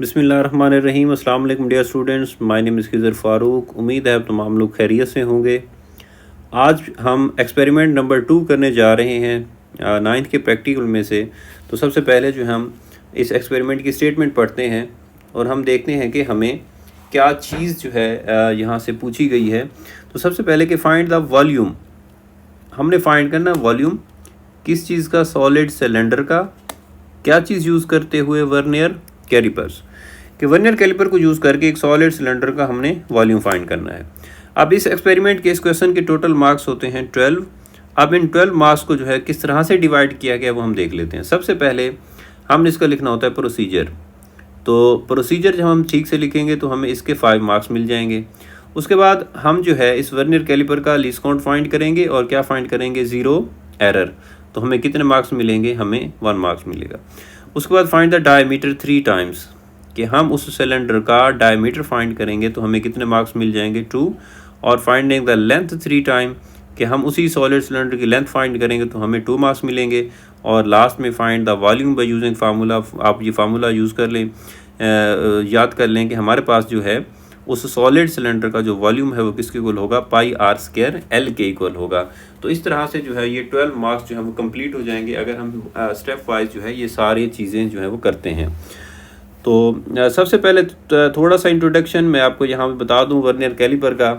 बिस्मिल्लाहिर्रहमानिर्रहीम। अस्सलाम वालेकुम dear students, my name is Khizar Farooq. उम्मीद है आप तमाम लोग खैरियत से होंगे। आज हम एक्सपेरिमेंट नंबर 2 करने जा रहे हैं नाइन्थ के प्रैक्टिकल में से। तो सबसे पहले जो हम इस एक्सपेरिमेंट की स्टेटमेंट पढ़ते हैं और हम देखते हैं कि हमें क्या चीज़ जो है यहाँ से पूछी गई है। तो सबसे पहले कि फाइंड द वॉल्यूम, हमने फाइंड करना वॉल्यूम किस चीज़ का, सॉलिड सिलेंडर का। क्या चीज़ यूज़ करते हुए, वर्नियर कैलिपर्स कि वर्नियर कैलिपर को यूज़ करके एक सॉलिड सिलेंडर का हमने वॉल्यूम फाइंड करना है। अब इस एक्सपेरिमेंट के इस क्वेश्चन के टोटल मार्क्स होते हैं 12। अब इन 12 मार्क्स को जो है किस तरह से डिवाइड किया गया वो हम देख लेते हैं। सबसे पहले हमने इसका लिखना होता है प्रोसीजर। तो प्रोसीजर जब हम ठीक से लिखेंगे तो हमें इसके 5 मार्क्स मिल जाएंगे। उसके बाद हम जो है इस वर्नियर कैलिपर का लीस्ट काउंट फाइंड करेंगे और क्या फाइंड करेंगे, 0 एरर। तो हमें कितने मार्क्स मिलेंगे, हमें 1 मार्क्स मिलेगा। उसके बाद फाइंड द डायमीटर 3 टाइम्स कि हम उस सिलेंडर का डायमीटर फाइंड करेंगे तो हमें कितने मार्क्स मिल जाएंगे, 2। और फाइंडिंग द लेंथ 3 टाइम कि हम उसी सॉलिड सिलेंडर की लेंथ फाइंड करेंगे तो हमें 2 मार्क्स मिलेंगे। और लास्ट में find the volume by using formula. आप ये फार्मूला यूज़ कर लें, याद कर लें कि हमारे पास जो है उस सॉलिड सिलेंडर का जो वॉल्यूम है वो किसके इक्वल होगा, पाई आर स्क्वायर एल के इक्वल होगा। तो इस तरह से जो है ये 12 मार्क्स जो है वो कंप्लीट हो जाएंगे अगर हम स्टेप वाइज जो है ये सारी चीज़ें जो है वो करते हैं। तो सबसे पहले थोड़ा सा इंट्रोडक्शन मैं आपको यहाँ पे बता दूँ वर्नियर कैलिपर का।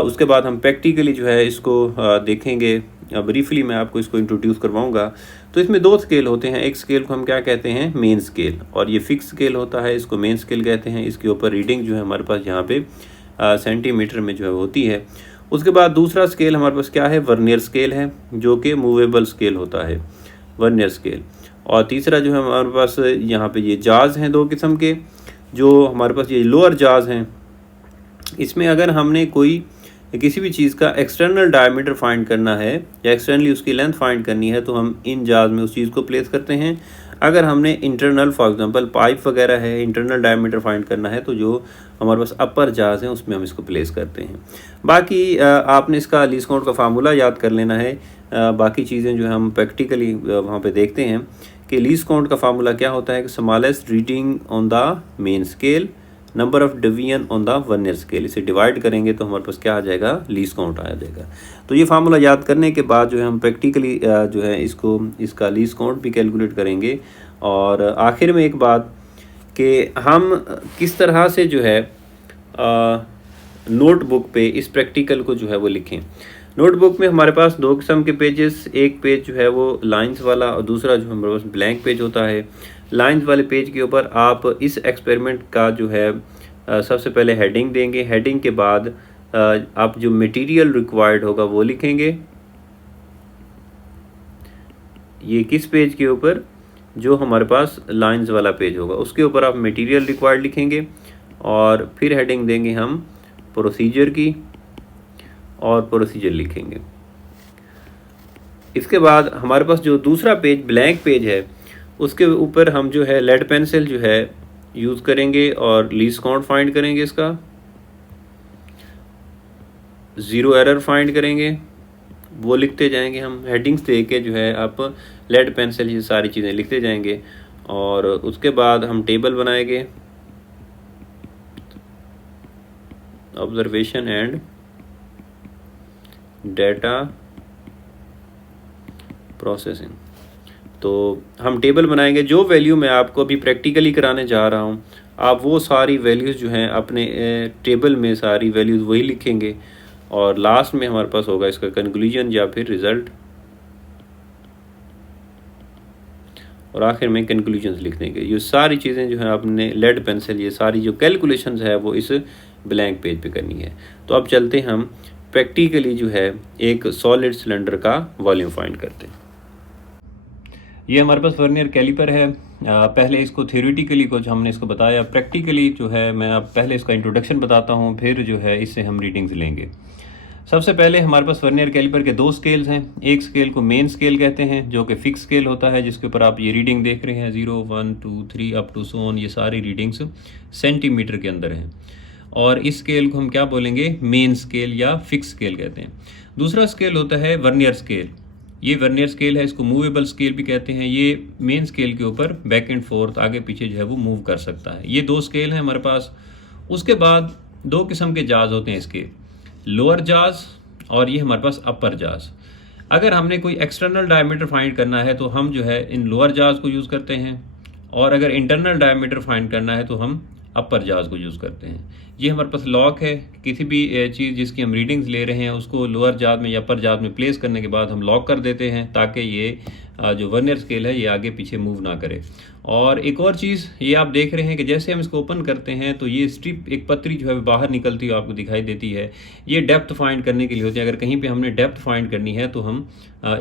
उसके बाद हम प्रैक्टिकली जो है इसको देखेंगे। ब्रीफली मैं आपको इसको इंट्रोड्यूस करवाऊंगा। तो इसमें 2 स्केल होते हैं। एक स्केल को हम क्या कहते हैं, मेन स्केल, और ये फिक्स स्केल होता है, इसको मेन स्केल कहते हैं। इसके ऊपर रीडिंग जो है हमारे पास यहाँ पे सेंटीमीटर में जो है होती है। उसके बाद दूसरा स्केल हमारे पास क्या है, वर्नियर स्केल है, जो कि मूवेबल स्केल होता है, वर्नियर स्केल। और तीसरा जो है हमारे पास यहाँ पे ये जाज हैं 2 किस्म के। जो हमारे पास ये लोअर जाज हैं, इसमें अगर हमने कोई किसी भी चीज़ का एक्सटर्नल डायमीटर फाइंड करना है या एक्सटर्नली उसकी लेंथ फाइंड करनी है तो हम इन जाज में उस चीज़ को प्लेस करते हैं। अगर हमने इंटरनल, फॉर एग्जांपल पाइप वगैरह है, इंटरनल डायमीटर फाइंड करना है तो जो हमारे पास अपर जाज है उसमें हम इसको प्लेस करते हैं। बाकी आपने इसका लीस्ट काउंट का फार्मूला याद कर लेना है। बाकी चीज़ें जो हम प्रैक्टिकली वहाँ पे देखते हैं कि लीस्ट काउंट का फार्मूला क्या होता है कि smallest reading on the main scale, number of division on the vernier scale. इसे डिवाइड करेंगे तो हमारे पास क्या आ जाएगा, लीस्ट काउंट आ जाएगा। तो ये फार्मूला याद करने के बाद जो है हम प्रैक्टिकली जो है इसका लीस्ट काउंट भी कैलकुलेट करेंगे। और आखिर में एक बात कि हम किस तरह से जो है नोटबुक पे इस प्रैक्टिकल को जो है वो लिखें। नोटबुक में हमारे पास 2 किस्म के पेजेस, एक पेज जो है वो लाइंस वाला और दूसरा जो हमारे पास ब्लैंक पेज होता है। लाइंस वाले पेज के ऊपर आप इस एक्सपेरिमेंट का जो है सबसे पहले हेडिंग देंगे। हेडिंग के बाद आप जो मटेरियल रिक्वायर्ड होगा वो लिखेंगे। ये किस पेज के ऊपर, जो हमारे पास लाइंस वाला पेज होगा उसके ऊपर आप मटेरियल रिक्वायर्ड लिखेंगे। और फिर हेडिंग देंगे हम प्रोसीजर की और प्रोसीजर लिखेंगे। इसके बाद हमारे पास जो दूसरा पेज ब्लैंक पेज है उसके ऊपर हम जो है लेड पेंसिल जो है यूज़ करेंगे और लीस्ट काउंट फाइंड करेंगे, इसका 0 एरर फाइंड करेंगे, वो लिखते जाएंगे। हम हेडिंग्स दे के जो है आप लेड पेंसिल ये सारी चीज़ें लिखते जाएंगे। और उसके बाद हम टेबल बनाएंगे, ऑब्जर्वेशन एंड डेटा प्रोसेसिंग। तो हम टेबल बनाएंगे। जो वैल्यू मैं आपको अभी प्रैक्टिकली कराने जा रहा हूँ, आप वो सारी वैल्यूज़ जो हैं अपने टेबल में सारी वैल्यूज़ वही लिखेंगे। और लास्ट में हमारे पास होगा इसका कंक्लूजन या फिर रिज़ल्ट, और आखिर में कंक्लूजन्स लिख देंगे। ये सारी चीज़ें जो है आपने लेड पेंसिल, ये सारी जो कैलकुलेशंस है वो इस ब्लैंक पेज पे करनी है। तो अब चलते हम प्रैक्टिकली जो है एक सॉलिड सिलेंडर का वॉल्यूम फाइंड करते हैं। ये हमारे पास वर्नियर कैलिपर है। पहले इसको थ्योरेटिकली कुछ हमने इसको बताया, प्रैक्टिकली जो है मैं अब पहले इसका इंट्रोडक्शन बताता हूँ, फिर जो है इससे हम रीडिंग्स लेंगे। सबसे पहले हमारे पास वर्नियर कैलिपर के 2 स्केल्स हैं। एक स्केल को मेन स्केल कहते हैं जो कि फिक्स स्केल होता है, जिसके ऊपर आप ये रीडिंग देख रहे हैं 0, 1, 2, 3 अप टू सो ऑन, ये सारी रीडिंग्स सेंटीमीटर के अंदर हैं। और इस स्केल को हम क्या बोलेंगे, मेन स्केल या फिक्स स्केल कहते हैं। दूसरा स्केल होता है वर्नियर स्केल। ये वर्नियर स्केल है, इसको मूवेबल स्केल भी कहते हैं। ये मेन स्केल के ऊपर बैक एंड फोर्थ आगे पीछे जो है वो मूव कर सकता है। ये 2 स्केल हैं हमारे पास। उसके बाद 2 किस्म के जाज होते हैं इसके, लोअर जाज और ये हमारे पास अपर जाज। अगर हमने कोई एक्सटर्नल डायमीटर फाइंड करना है तो हम जो है इन लोअर जाज को यूज़ करते हैं, और अगर इंटरनल डायमीटर फाइंड करना है तो हम अपर जाज को यूज़ करते हैं। ये हमारे पास लॉक है, किसी भी चीज़ जिसकी हम रीडिंग्स ले रहे हैं उसको लोअर जाज में या अपर जाज में प्लेस करने के बाद हम लॉक कर देते हैं ताकि ये जो वर्नियर स्केल है ये आगे पीछे मूव ना करे। और एक और चीज़ ये आप देख रहे हैं कि जैसे हम इसको ओपन करते हैं तो ये स्ट्रिप एक पतरी जो है बाहर निकलती है आपको दिखाई देती है। ये डेप्थ फाइंड करने के लिए होती है। अगर कहीं पे हमने डेप्थ फाइंड करनी है तो हम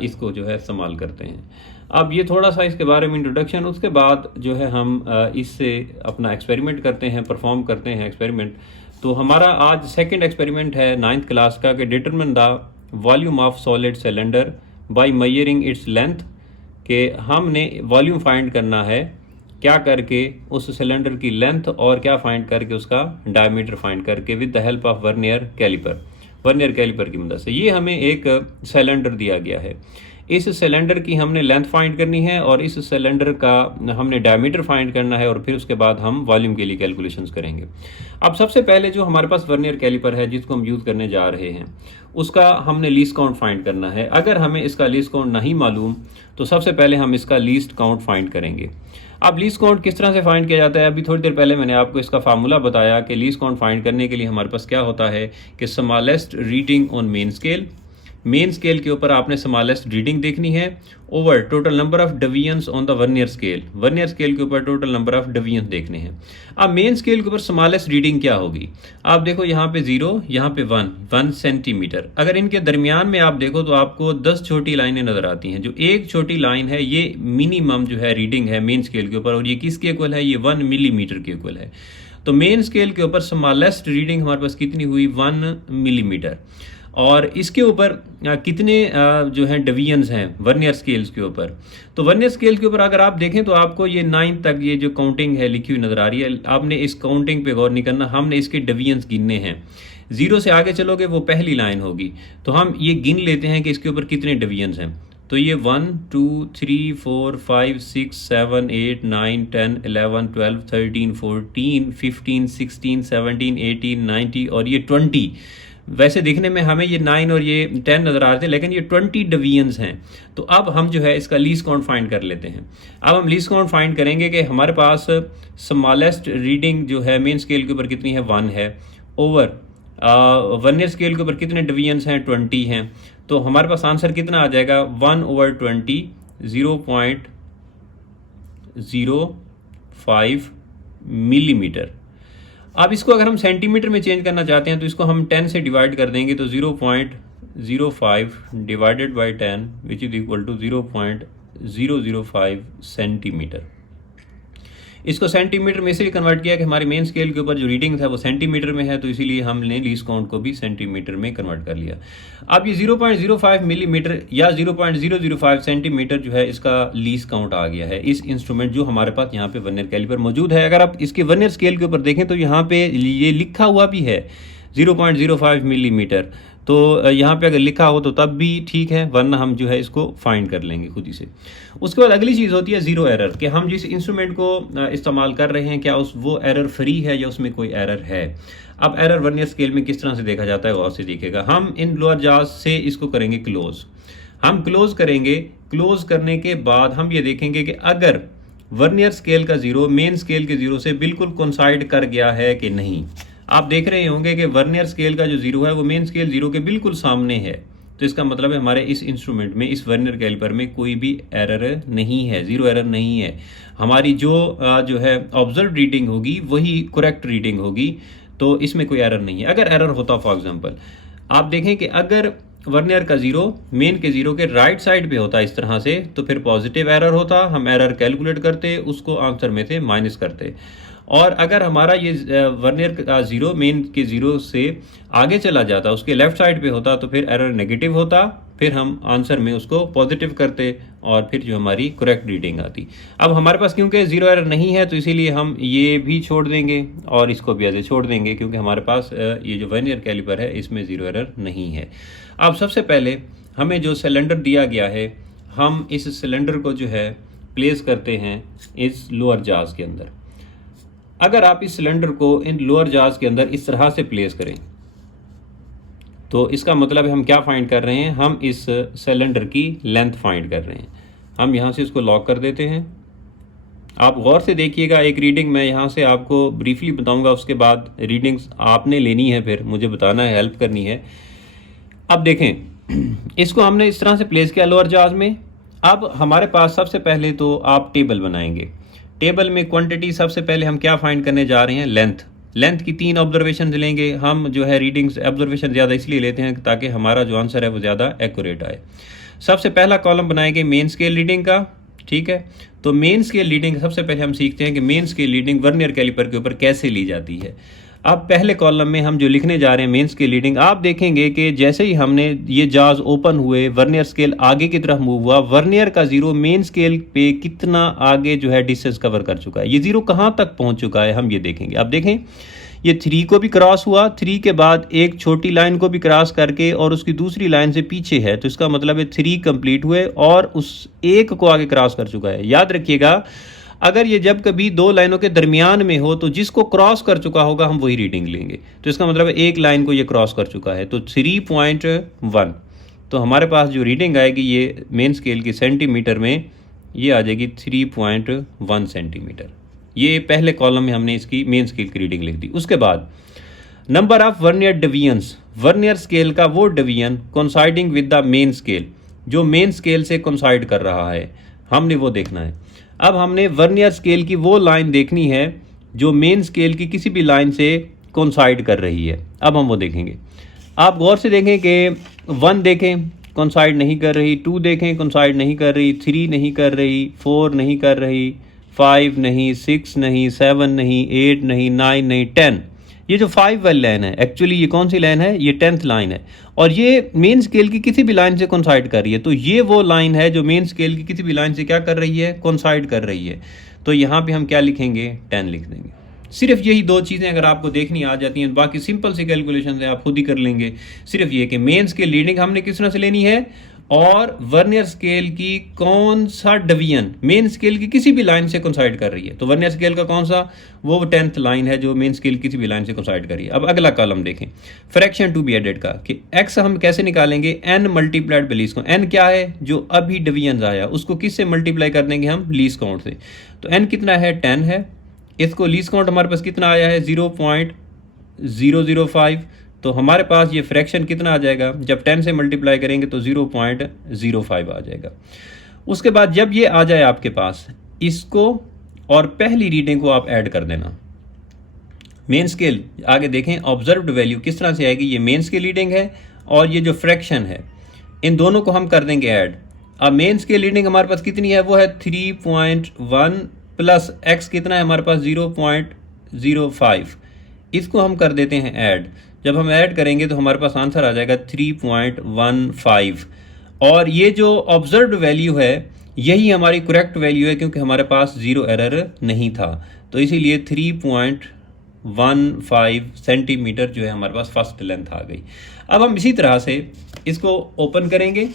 इसको जो है इस्तेमाल करते हैं। अब ये थोड़ा सा इसके बारे में इंट्रोडक्शन, उसके बाद जो है हम इससे अपना एक्सपेरिमेंट करते हैं, परफॉर्म करते हैं एक्सपेरिमेंट। तो हमारा आज सेकंड एक्सपेरिमेंट है 9th क्लास का कि determine the volume of solid cylinder by measuring its length, कि हमने वॉल्यूम फाइंड करना है क्या करके उस सिलेंडर की लेंथ, और क्या फाइंड करके उसका डायमीटर फाइंड करके with the help of vernier caliper, vernier caliper की मदद से। ये हमें एक सिलेंडर दिया गया है, इस सिलेंडर की हमने लेंथ फाइंड करनी है और इस सिलेंडर का हमने डायमीटर फाइंड करना है, और फिर उसके बाद हम वॉल्यूम के लिए कैलकुलेशंस करेंगे। अब सबसे पहले जो हमारे पास वर्नियर कैलिपर है जिसको हम यूज़ करने जा रहे हैं उसका हमने लीस्ट काउंट फाइंड करना है। अगर हमें इसका लीस्ट काउंट नहीं मालूम तो सबसे पहले हम इसका लीस्ट काउंट फाइंड करेंगे। अब लीस्ट काउंट किस तरह से फाइंड किया जाता है, अभी थोड़ी देर पहले मैंने आपको इसका फार्मूला बताया कि लीस्ट काउंट फाइंड करने के लिए हमारे पास क्या होता है कि smallest reading on main scale, main scale के ऊपर आपने स्मॉलेस्ट रीडिंग देखनी है over total number of divisions on the vernier scale, vernier scale के ऊपर टोटल नंबर ऑफ डिवीजन्स देखने हैं। अब मेन स्केल के ऊपर स्मॉलेस्ट रीडिंग क्या होगी, आप देखो यहाँ पे 0, यहाँ पे 1 सेंटीमीटर। अगर इनके दरमियान में आप देखो तो आपको 10 छोटी लाइनें नजर आती हैं। जो एक छोटी लाइन है ये मिनिमम जो है रीडिंग है मेन स्केल के ऊपर, और ये किसके इक्वल है, ये 1 मिलीमीटर के इक्वल है। तो मेन स्केल के ऊपर स्मॉलेस्ट रीडिंग हमारे पास कितनी हुई, 1 मिलीमीटर। और इसके ऊपर कितने जो हैं डिवीजन्स हैं वर्नियर स्केल्स के ऊपर, तो वर्नियर स्केल के ऊपर अगर आप देखें तो आपको ये 9 तक ये जो काउंटिंग है लिखी हुई नज़र आ रही है। आपने इस काउंटिंग पे गौर नहीं करना, हमने इसके डिवीजन्स गिनने हैं। 0 से आगे चलोगे वो पहली लाइन होगी, तो हम ये गिन लेते हैं कि इसके ऊपर कितने डिवीजन्स हैं। तो ये 1 2 3 4 5 6 7 8 9 10 11 12 13 14 15 16 17 18 19 और ये 20। वैसे दिखने में हमें ये 9 और ये 10 नज़र आ रहे थे, लेकिन ये 20 डिवीजन्स हैं। तो अब हम जो है इसका लीस्ट काउंट फाइंड कर लेते हैं। अब हम लीस्ट काउंट फाइंड करेंगे कि हमारे पास स्मॉलेस्ट रीडिंग जो है मेन स्केल के ऊपर कितनी है, 1 है, ओवर वर्नियर स्केल के ऊपर कितने डिवीजन्स हैं, 20 हैं। तो हमारे पास आंसर कितना आ जाएगा, 1/20, 0.05 मिलीमीटर। अब इसको अगर हम सेंटीमीटर में चेंज करना चाहते हैं तो इसको हम 10 से डिवाइड कर देंगे, तो 0.05 divided by 10 which is equal to 0.005 centimetre. इसको सेंटीमीटर में इसलिए कन्वर्ट किया कि हमारे मेन स्केल के ऊपर जो रीडिंग था वो सेंटीमीटर में है, तो इसीलिए हमने लीस्ट काउंट को भी सेंटीमीटर में कन्वर्ट कर लिया। अब ये 0.05 मिलीमीटर या 0.005 सेंटीमीटर जो है इसका लीस्ट काउंट आ गया है इस इंस्ट्रूमेंट जो हमारे पास यहाँ पे वर्नियर कैलिपर मौजूद है। अगर आप इसके वर्नियर स्केल के ऊपर देखें तो यहाँ पे ये लिखा हुआ भी है 0.05 मिलीमीटर, तो यहाँ पे अगर लिखा हो तो तब भी ठीक है, वरना हम जो है इसको फाइंड कर लेंगे खुद ही से। उसके बाद अगली चीज़ होती है ज़ीरो एरर, कि हम जिस इंस्ट्रूमेंट को इस्तेमाल कर रहे हैं क्या वो एरर फ्री है या उसमें कोई एरर है। अब एरर वर्नियर स्केल में किस तरह से देखा जाता है गौर से देखिएगा। हम इन लोअर जाज से इसको करेंगे क्लोज, हम क्लोज करेंगे। क्लोज करने के बाद हम ये देखेंगे कि अगर वर्नियर स्केल का जीरो मेन स्केल के जीरो से बिल्कुल कोइंसाइड कर गया है कि नहीं। आप देख रहे होंगे कि वर्नियर स्केल का जो जीरो है वो मेन स्केल जीरो के बिल्कुल सामने है, तो इसका मतलब है हमारे इस इंस्ट्रूमेंट में, इस वर्नियर कैलिपर में कोई भी एरर नहीं है, जीरो एरर नहीं है। हमारी जो है ऑब्जर्व रीडिंग होगी वही करेक्ट रीडिंग होगी, तो इसमें कोई एरर नहीं है। अगर एरर होता, फॉर एग्जांपल आप देखें कि अगर वर्नियर का जीरो मेन के जीरो के राइट साइड पे होता इस तरह से, तो फिर पॉजिटिव एरर होता, हम एरर कैलकुलेट करते, उसको आंसर में से माइनस करते। और अगर हमारा ये वर्नियर का जीरो मेन के जीरो से आगे चला जाता, उसके लेफ्ट साइड पे होता, तो फिर एरर नेगेटिव होता, फिर हम आंसर में उसको पॉजिटिव करते और फिर जो हमारी करेक्ट रीडिंग आती। अब हमारे पास क्योंकि जीरो एरर नहीं है तो इसीलिए हम ये भी छोड़ देंगे और इसको भी ऐसे छोड़ देंगे, क्योंकि हमारे पास ये जो वर्नियर कैलिपर है इसमें जीरो एरर नहीं है। अब सबसे पहले हमें जो सिलेंडर दिया गया है, हम इस सिलेंडर को जो है प्लेस करते हैं इस लोअर जाज के अंदर। अगर आप इस सिलेंडर को इन लोअर जाज के अंदर इस तरह से प्लेस करें तो इसका मतलब है हम क्या फाइंड कर रहे हैं, हम इस सिलेंडर की लेंथ फाइंड कर रहे हैं। हम यहाँ से इसको लॉक कर देते हैं। आप गौर से देखिएगा, एक रीडिंग मैं यहाँ से आपको ब्रीफली बताऊंगा, उसके बाद रीडिंग्स आपने लेनी है, फिर मुझे बताना है, हेल्प करनी है। अब देखें, इसको हमने इस तरह से प्लेस किया लोअर जाज में। अब हमारे पास सबसे पहले तो आप टेबल बनाएंगे। टेबल में क्वांटिटी सबसे पहले हम क्या फाइंड करने जा रहे हैं, लेंथ। लेंथ की 3 ऑब्जर्वेशन लेंगे हम, जो है रीडिंग्स ऑब्जर्वेशन ज़्यादा इसलिए लेते हैं ताकि हमारा जो आंसर है वो ज़्यादा एक्यूरेट आए। सबसे पहला कॉलम बनाएंगे मेन स्केल रीडिंग का, ठीक है। तो मेन स्केल रीडिंग सबसे पहले हम सीखते हैं कि main scale reading vernier caliper के ऊपर कैसे ली जाती है। अब पहले कॉलम में हम जो लिखने जा रहे हैं मेन स्केल रीडिंग, आप देखेंगे कि जैसे ही हमने ये जाज ओपन हुए, वर्नियर स्केल आगे की तरफ मूव हुआ, वर्नियर का जीरो मेन स्केल पे कितना आगे जो है डिस्टेंस कवर कर चुका है, ये जीरो कहाँ तक पहुँच चुका है हम ये देखेंगे। अब देखें, ये 3 को भी क्रॉस हुआ, 3 के बाद एक छोटी लाइन को भी क्रॉस करके और उसकी दूसरी लाइन से पीछे है, तो इसका मतलब है 3 कंप्लीट हुए और उस एक को आगे क्रॉस कर चुका है। याद रखिएगा, अगर ये जब कभी 2 लाइनों के दरमियान में हो तो जिसको क्रॉस कर चुका होगा हम वही रीडिंग लेंगे। तो इसका मतलब है एक लाइन को ये क्रॉस कर चुका है, तो 3.1। तो हमारे पास जो रीडिंग आएगी ये मेन स्केल की सेंटीमीटर में, ये आ जाएगी 3.1 सेंटीमीटर। ये पहले कॉलम में हमने इसकी मेन स्केल की रीडिंग लिख दी। उसके बाद number of vernier divisions, vernier scale का वो division coinciding with the main scale, जो मेन स्केल से कोइंसाइड कर रहा है, हमने वो देखना है। अब हमने वर्नियर स्केल की वो लाइन देखनी है जो मेन स्केल की किसी भी लाइन से कोइंसाइड कर रही है। अब हम वो देखेंगे। आप गौर से देखें कि 1 देखें कोइंसाइड नहीं कर रही, 2 देखें कोइंसाइड नहीं कर रही, 3 नहीं कर रही, 4 नहीं कर रही, 5 नहीं, 6 नहीं, 7 नहीं, 8 नहीं, 9 नहीं, 10। ये जो 5 वाली लाइन है, एक्चुअली ये कौन सी लाइन है, ये 10th लाइन है और ये मेन स्केल की किसी भी लाइन से कोइंसाइड कर रही है। तो ये वो लाइन है जो मेन स्केल की किसी भी लाइन से क्या कर रही है, कोइंसाइड कर रही है। तो यहाँ पे हम क्या लिखेंगे, 10 लिख देंगे। सिर्फ यही 2 चीज़ें अगर आपको देखनी आ जाती हैं, बाकी सिंपल सी कैलकुलेशन है, आप खुद ही कर लेंगे। सिर्फ ये कि मेन स्केल रीडिंग हमने किस तरह से लेनी है और वर्नियर स्केल की कौन सा डिवीजन मेन स्केल की किसी भी लाइन से कोइंसाइड कर रही है। तो वर्नियर स्केल का कौन सा, वो 10th लाइन है जो मेन स्केल किसी भी लाइन से कोइंसाइड कर रही है। अब अगला कॉलम देखें, फ्रैक्शन टू बी एडेड का, कि x हम कैसे निकालेंगे, n multiplied by least count. n क्या है, जो अभी डिवीजन आया उसको किससे मल्टीप्लाई कर देंगे हम, लीस्ट काउंट से। तो n कितना है, 10 है। इसको लीस्ट काउंट हमारे पास कितना आया है, 0.005। तो हमारे पास ये फ्रैक्शन कितना आ जाएगा, जब 10 से मल्टीप्लाई करेंगे तो 0.05 आ जाएगा। उसके बाद जब ये आ जाए आपके पास, इसको और पहली रीडिंग को आप ऐड कर देना। मेन स्केल आगे देखें, ऑब्जर्व्ड वैल्यू किस तरह से आएगी, ये मेन स्केल रीडिंग है और ये जो फ्रैक्शन है, इन दोनों को हम कर देंगे ऐड। अब मेन स्केल रीडिंग हमारे पास कितनी है, वो है 3.1 प्लस x कितना है हमारे पास, 0.05। इसको हम कर देते हैं ऐड। जब हम ऐड करेंगे तो हमारे पास आंसर आ जाएगा 3.15। और ये जो ऑब्जर्व्ड वैल्यू है यही हमारी करेक्ट वैल्यू है, क्योंकि हमारे पास 0 एरर नहीं था। तो इसीलिए 3.15 सेंटीमीटर जो है हमारे पास फर्स्ट लेंथ आ गई। अब हम इसी तरह से इसको ओपन करेंगे।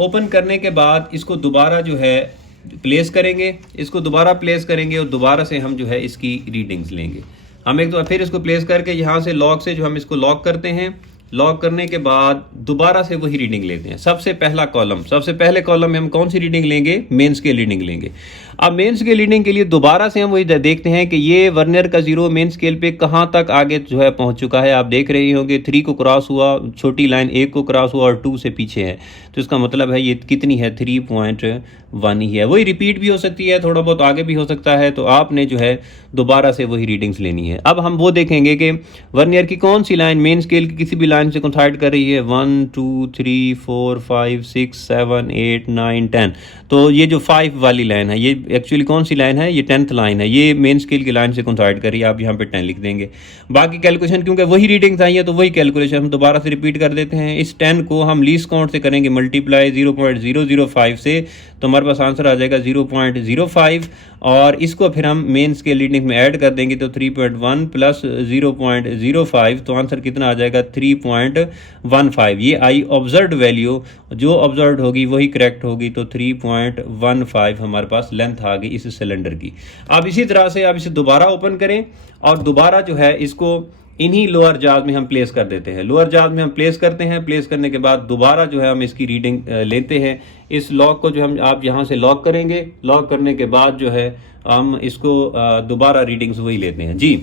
ओपन करने के बाद इसको दोबारा जो है प्लेस करेंगे, इसको दोबारा प्लेस करेंगे और दोबारा से हम जो है इसकी रीडिंग्स लेंगे। हम एक तो फिर इसको प्लेस करके यहाँ से लॉक से जो हम इसको लॉक करते हैं, लॉक करने के बाद दोबारा से वही रीडिंग लेते हैं। सबसे पहला कॉलम, सबसे पहले कॉलम में हम कौन सी रीडिंग लेंगे, मेन स्केल रीडिंग लेंगे। अब मेन स्केल रीडिंग के लिए दोबारा से हम वही देखते हैं कि ये वर्नियर का जीरो मेन स्केल पे कहाँ तक आगे जो है पहुँच चुका है। आप देख रहे होंगे 3 को क्रॉस हुआ, छोटी लाइन 1 को क्रॉस हुआ और 2 से पीछे है। तो इसका मतलब है ये कितनी है, 3.1 ही है। वही रिपीट भी हो सकती है, थोड़ा बहुत आगे भी हो सकता है। तो आपने जो है दोबारा से वही रीडिंग्स लेनी है। अब हम वो देखेंगे कि वर्नियर की कौन सी लाइन मेन स्केल की किसी भी लाइन से कोइंसाइड कर रही है, 1 2 3 4 5 6 7 8 9 10। तो ये जो 5 वाली लाइन है ये एक्चुअली कौन सी लाइन है, ये 10th लाइन है। ये मेन स्केल की लाइन से कोइंसाइड कर रही है। आप यहाँ पे 10 लिख देंगे। बाकी कैलकुलेशन क्योंकि वही रीडिंग्स आई है तो वही कैलकुलेशन हम दोबारा से रिपीट कर देते हैं। इस 10 को हम लीस्ट काउंट से करेंगे मल्टीप्लाई 0.005 से, तो हमारे हमारे पास आंसर आ जाएगा 0.05 और इसको फिर हम मेन स्केल रीडिंग में ऐड कर देंगे तो 3.1 प्लस 0.05 तो आंसर कितना आ जाएगा 3.15। ये आई ऑब्जर्व वैल्यू, जो ऑब्जर्व होगी वही करेक्ट होगी, तो 3.15 हमारे पास लेंथ आ गई इस सिलेंडर की। अब इसी तरह से आप इसे दोबारा ओपन करें और दोबारा जो है इसको इन्हीं लोअर जाज में हम प्लेस कर देते हैं। लोअर जाज में हम प्लेस करते हैं, प्लेस करने के बाद दोबारा जो है हम इसकी रीडिंग लेते हैं। इस लॉक को जो हम आप यहाँ से लॉक करेंगे, लॉक करने के बाद जो है हम इसको दोबारा रीडिंग्स वही लेते हैं जी।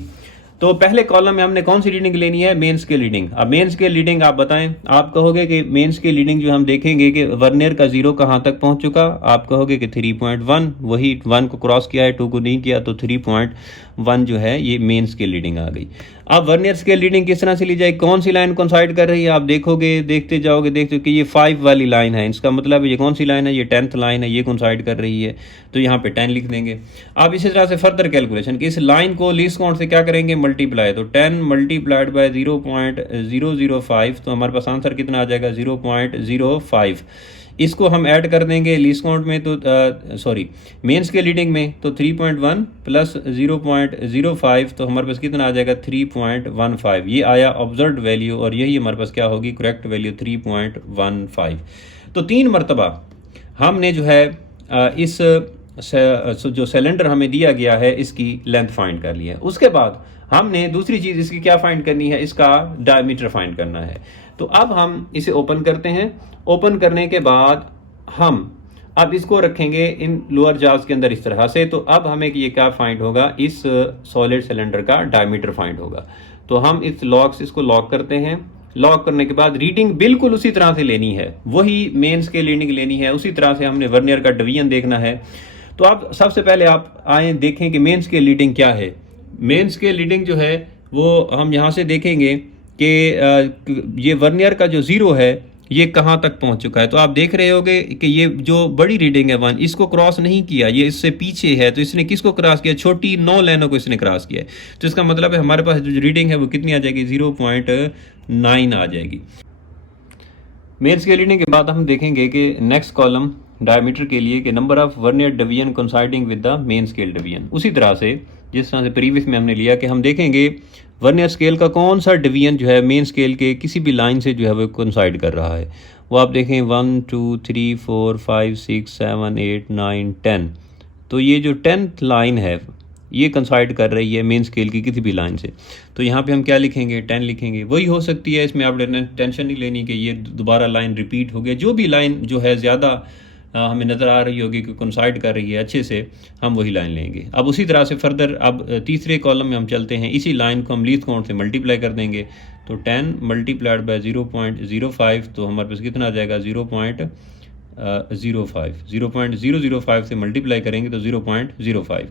तो पहले कॉलम में हमने कौन सी रीडिंग लेनी है, मेन स्केल रीडिंग। अब मेन स्केल रीडिंग आप बताएं, आप कहोगे कि मेन स्केल रीडिंग जो हम देखेंगे कि वर्नियर का 0 कहाँ तक पहुंच चुका, आप कहोगे कि 3.1, वही 1 को क्रॉस किया है, 2 को नहीं किया, तो 3.1 जो है ये मेन स्केल रीडिंग आ गई। अब वर्नियर स्केल रीडिंग किस तरह से ली जाए, कौन सी लाइन कोइंसाइड कर रही है, आप देखोगे, देखते जाओगे, देखते कि ये 5 वाली लाइन है, इसका मतलब ये कौन सी लाइन है, ये 10th लाइन है, ये कोइंसाइड कर रही है, तो यहाँ पे 10 लिख देंगे। अब इसी तरह से फर्दर कैलकुलेशन कि इस लाइन को लीस्ट काउंट से क्या करेंगे, मल्टीप्लाई, तो 10 मल्टीप्लाइड बाय 0.005 तो हमारे पास आंसर कितना आ जाएगा 0.05। इसको हम ऐड कर देंगे लीस्ट काउंट में, तो सॉरी मेन स्केल रीडिंग में, तो 3.1 प्लस 0.05 तो हमारे पास कितना आ जाएगा 3.15। ये आया ऑब्जर्व वैल्यू और यही हमारे पास क्या होगी करेक्ट वैल्यू 3.15। तो 3 मरतबा हमने जो है इस जो सिलेंडर हमें दिया गया है इसकी लेंथ फाइंड कर ली है। उसके बाद हमने दूसरी चीज़ इसकी क्या फाइंड करनी है, इसका डायमीटर फाइंड करना है। तो अब हम इसे ओपन करते हैं। ओपन करने के बाद हम अब इसको रखेंगे इन लोअर जार्स के अंदर इस तरह से, तो अब हमें ये क्या फाइंड होगा, इस सॉलिड सिलेंडर का डायमीटर फाइंड होगा। तो हम इस इसको लॉक करते हैं। लॉक करने के बाद रीडिंग बिल्कुल उसी तरह से लेनी है, वही मेन स्केल रीडिंग लेनी है, उसी तरह से हमने वर्नियर का डिवीजन देखना है। तो अब सबसे पहले आप आए देखें कि मेन स्केल रीडिंग क्या है। मेन स्केल रीडिंग जो है वो हम यहाँ से देखेंगे कि ये वर्नियर का जो 0 है ये कहाँ तक पहुँच चुका है। तो आप देख रहे होगे कि ये जो बड़ी रीडिंग है 1, इसको क्रॉस नहीं किया, ये इससे पीछे है, तो इसने किसको क्रॉस किया, छोटी 9 लाइनों को इसने क्रॉस किया है। तो इसका मतलब है हमारे पास जो रीडिंग है वो कितनी आ जाएगी 0.9 आ जाएगी। मेन स्केल रीडिंग के बाद हम देखेंगे कि नेक्स्ट कॉलम डायमीटर के लिए कि number of vernier division coinciding with the main scale division. उसी तरह से जिस तरह से प्रीवियस में हमने लिया कि हम देखेंगे वर्नियर स्केल का कौन सा डिवीजन जो है मेन स्केल के किसी भी लाइन से जो है वो कोइंसाइड कर रहा है। वो आप देखें 1 2 3 4 5 6 7 8 9 10, तो ये जो 10th लाइन है ये कोइंसाइड कर रही है मेन स्केल की किसी भी लाइन से। तो यहाँ पे हम क्या लिखेंगे 10 लिखेंगे। वही हो सकती है, इसमें आप टेंशन नहीं लेनी कि ये दोबारा लाइन रिपीट हो गया। जो भी लाइन जो है ज़्यादा हमें नज़र आ रही होगी कि कोइंसाइड कर रही है अच्छे से, हम वही लाइन लेंगे। अब उसी तरह से फर्दर अब तीसरे कॉलम में हम चलते हैं। इसी लाइन को हम लीस्ट काउंट से मल्टीप्लाई कर देंगे, तो 10 मल्टीप्लाइड बाय 0.05 तो हमारे पास कितना आ जाएगा 0.005 से मल्टीप्लाई करेंगे तो 0.05।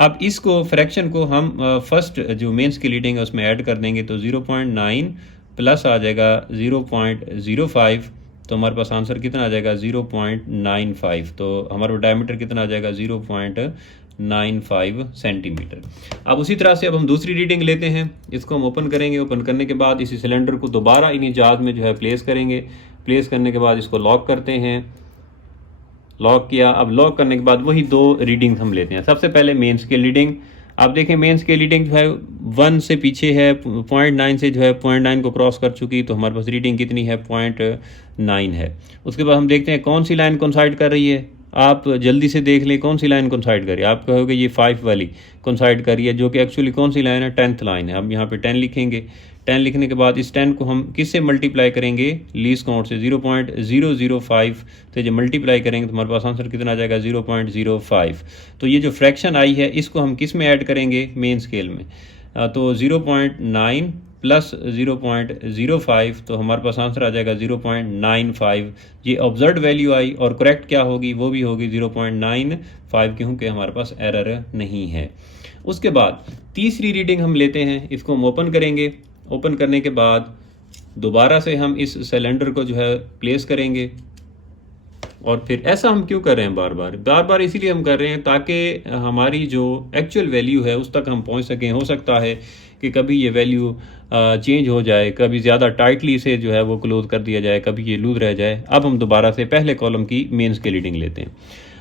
अब इसको फ्रैक्शन को हम फर्स्ट जो मेन स्केल रीडिंग है उसमें ऐड कर देंगे, तो 0.9 प्लस आ जाएगा 0.05 तो हमारे पास आंसर कितना आ जाएगा 0.95। तो हमारा डायमीटर कितना आ जाएगा 0.95 सेंटीमीटर। अब उसी तरह से अब हम दूसरी रीडिंग लेते हैं। इसको हम ओपन करेंगे। ओपन करने के बाद इसी सिलेंडर को दोबारा इन्हीं जाज में जो है प्लेस करेंगे। प्लेस करने के बाद इसको लॉक करते हैं। लॉक किया। अब लॉक करने के बाद वही 2 रीडिंग हम लेते हैं। सबसे पहले मेन स्केल रीडिंग। आप देखें मेन स्केल रीडिंग जो है 1 से पीछे है, 0.9 से जो है 0.9 को क्रॉस कर चुकी, तो हमारे पास रीडिंग कितनी है 0.9 है। उसके बाद हम देखते हैं कौन सी लाइन कोइंसाइड कर रही है। आप जल्दी से देख लें कौन सी लाइन कोइंसाइड कर रही है। आप कहोगे ये 5 वाली कोइंसाइड कर रही है, जो कि एक्चुअली कौन सी लाइन है 10th लाइन है। हम यहाँ पे 10 लिखेंगे। 10 लिखने के बाद इस 10 को हम किससे मल्टीप्लाई करेंगे, लीस्ट काउंट से 0.005 से जब मल्टीप्लाई करेंगे तो हमारे पास आंसर कितना आ जाएगा 0.05। तो ये जो फ्रैक्शन आई है इसको हम किस में ऐड करेंगे, मेन स्केल में। तो 0.9 प्लस 0.05 तो हमारे पास आंसर आ जाएगा 0.95। ये ऑब्जर्व वैल्यू आई और करेक्ट क्या होगी, वो भी होगी 0.95, क्योंकि हमारे पास एरर नहीं है। उसके बाद तीसरी रीडिंग हम लेते हैं। इसको हम ओपन करेंगे। ओपन करने के बाद दोबारा से हम इस सिलेंडर को जो है प्लेस करेंगे। और फिर ऐसा हम क्यों कर रहे हैं बार बार इसीलिए हम कर रहे हैं ताकि हमारी जो एक्चुअल वैल्यू है उस तक हम पहुंच सकें। हो सकता है कि कभी ये वैल्यू चेंज हो जाए, कभी ज़्यादा टाइटली इसे जो है वो क्लोज कर दिया जाए, कभी ये लूज रह जाए। अब हम दोबारा से पहले कॉलम की मेन स्केल रीडिंग लेते हैं।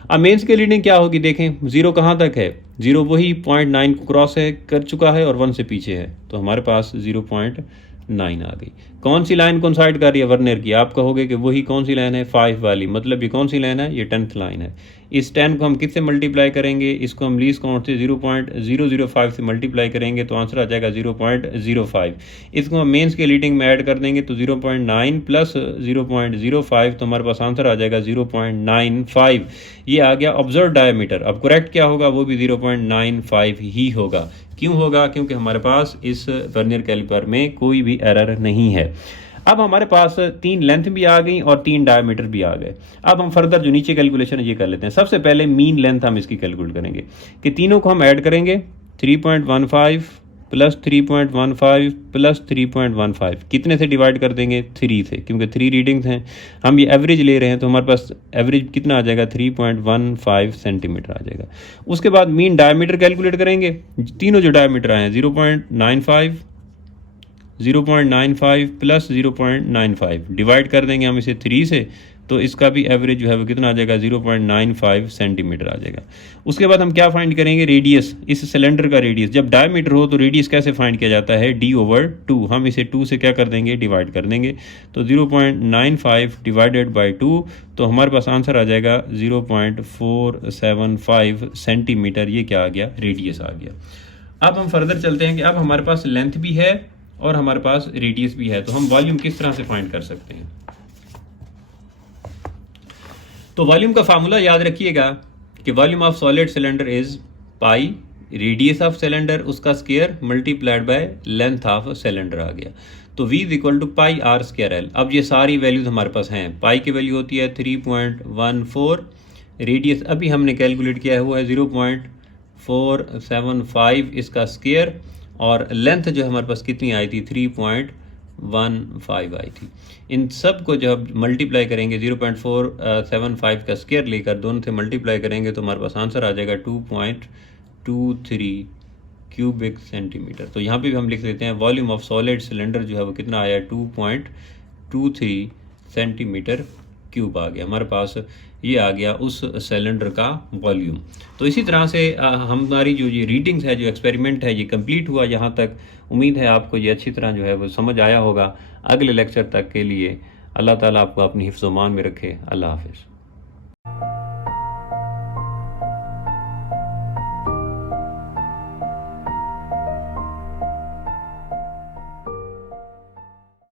अब मेंस की रीडिंग क्या होगी देखें, 0 कहाँ तक है, 0 वही 0.9 को क्रॉस है कर चुका है और 1 से पीछे है, तो हमारे पास 0.9 आ गई। कौन सी लाइन कोइंसाइड कर रही है वर्नियर की, आप कहोगे कि वही कौन सी लाइन है, 5 वाली, मतलब ये कौन सी लाइन है, ये 10th लाइन है। इस 10 को हम किससे मल्टीप्लाई करेंगे, इसको हम लीस्ट काउंट से 0.005 से मल्टीप्लाई करेंगे तो आंसर आ जाएगा 0.05। इसको हम मेंस के रीडिंग में ऐड कर देंगे तो 0.9 प्लस 0.05 तो हमारे पास आंसर आ जाएगा 0.95। ये आ गया ऑब्जर्व डायमीटर। अब करेक्ट क्या होगा, वो भी 0.95 ही होगा। क्यों होगा, क्योंकि हमारे पास इस वर्नियर कैलिपर में कोई भी एरर नहीं है। अब हमारे पास 3 लेंथ भी आ गई और 3 डायमीटर भी आ गए। अब हम फर्दर जो नीचे कैलकुलेशन ये कर लेते हैं। सबसे पहले मीन लेंथ हम इसकी कैलकुलेट करेंगे कि तीनों को हम ऐड करेंगे, 3.15 प्लस 3.15 प्लस 3.15 कितने से डिवाइड कर देंगे, 3 से, क्योंकि 3 रीडिंग्स हैं, हम ये एवरेज ले रहे हैं तो हमारे पास एवरेज कितना आ जाएगा, 3.15 सेंटीमीटर आ जाएगा। उसके बाद मीन डायमीटर कैलकुलेट करेंगे, तीनों जो डायमीटर आए हैं 0.95 प्लस 0.95 डिवाइड कर देंगे हम इसे 3 से, तो इसका भी एवरेज जो है वो कितना आ जाएगा, 0.95 सेंटीमीटर आ जाएगा। उसके बाद हम क्या फाइंड करेंगे, रेडियस, इस सिलेंडर का रेडियस। जब डायमीटर हो तो रेडियस कैसे फाइंड किया जाता है, d/2। हम इसे 2 से क्या कर देंगे, डिवाइड कर देंगे, तो 0.95 डिवाइडेड बाई 2 तो हमारे पास आंसर आ जाएगा 0.475 सेंटीमीटर। ये क्या आ गया, रेडियस आ गया। अब हम फर्दर चलते हैं कि अब हमारे पास लेंथ भी है और हमारे पास रेडियस भी है, तो हम वॉल्यूम किस तरह से फाइंड कर सकते हैं। तो वॉल्यूम का फार्मूला याद रखिएगा कि volume of solid cylinder is pi radius of cylinder उसका square multiplied by length of cylinder आ गया, तो v is equal to pi R square L. अब ये सारी वैल्यूज हमारे पास हैं। पाई की वैल्यू होती है 3.14, रेडियस अभी हमने कैलकुलेट किया हुआ है 0.475 इसका स्क्वायर, और लेंथ जो हमारे पास कितनी आई थी, 3.15 आई थी। इन सब को जब मल्टीप्लाई करेंगे 0.475 का स्क्वायर लेकर दोनों से मल्टीप्लाई करेंगे तो हमारे पास आंसर आ जाएगा 2.23 क्यूबिक सेंटीमीटर। तो यहाँ पे भी हम लिख लेते हैं वॉल्यूम ऑफ सॉलिड सिलेंडर जो है वो कितना आया, 2.23 सेंटीमीटर क्यूब आ गया। हमारे पास ये आ गया उस सिलेंडर का वॉल्यूम। तो इसी तरह से हमारी जो ये रीडिंग्स है, जो एक्सपेरिमेंट है, ये कंप्लीट हुआ यहाँ तक। उम्मीद है आपको ये अच्छी तरह जो है वो समझ आया होगा। अगले लेक्चर तक के लिए अल्लाह ताला आपको अपनी हिफ्ज़-ओ-मान में रखे। अल्लाह हाफ़िज़।